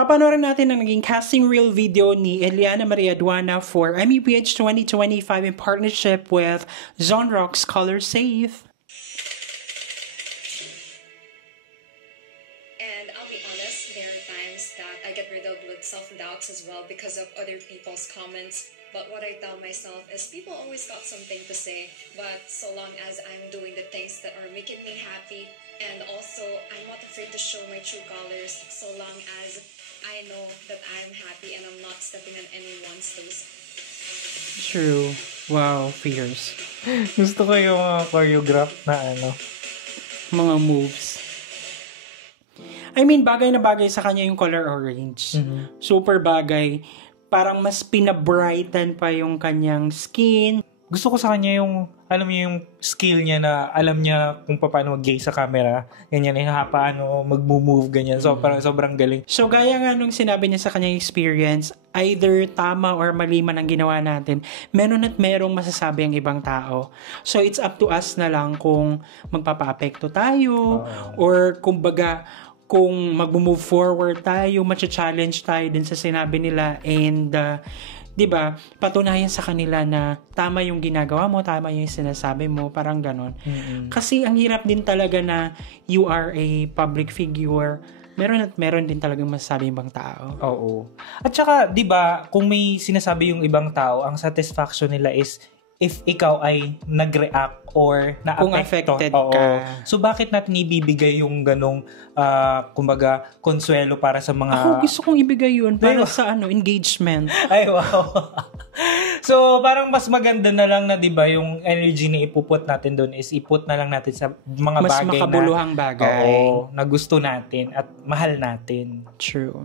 Papanoorin natin ang naging casting reel video ni Eliana Maria Aduana for MEPH 2025 in partnership with Zonrock's Color Safe. And I'll be honest, there are times that I get riddled with self-doubts as well because of other people's comments. But what I tell myself is people always got something to say. But so long as I'm doing the things that are making me happy, and also I'm not afraid to show my true colors, so long as I know that I'm happy and I'm not stepping on anyone's toes. True. Wow, fierce. Gusto ko yung mga choreograph na Mga moves. I mean, bagay na bagay sa kanya yung color orange. Super bagay. Parang mas pinabrighten pa yung kanyang skin. Gusto ko sa kanya yung, alam niyo yung skill niya na alam niya kung paano mag-gaze sa camera. Ganyan, paano mag-move, ganyan. So, parang sobrang galing. So, gaya nga nung sinabi niya sa kanyang experience, either tama or mali man ang ginawa natin, meron at merong masasabi ang ibang tao. So, it's up to us na lang kung magpapa-apekto tayo or kumbaga, kung mag-move forward tayo, matcha-challenge tayo din sa sinabi nila and, di ba, patunayan sa kanila na tama yung ginagawa mo, tama yung sinasabi mo, parang ganon. Kasi ang hirap din talaga na you are a public figure, meron din talagang masasabi yung ibang tao. Oo. At saka, di ba, kung may sinasabi yung ibang tao, ang satisfaction nila is if ikaw ay nag-react or na-affected. Kung affected ka. So, bakit natin ibibigay yung ganong, kumbaga, konsuelo para sa mga... Ako gusto kong ibigay yun para sa engagement. Ay, wow. So, parang mas maganda na lang na, di ba, yung energy na ipuput natin doon is iput na lang natin sa mga mas bagay makabuluhang bagay. Oo, na gusto natin at mahal natin. True.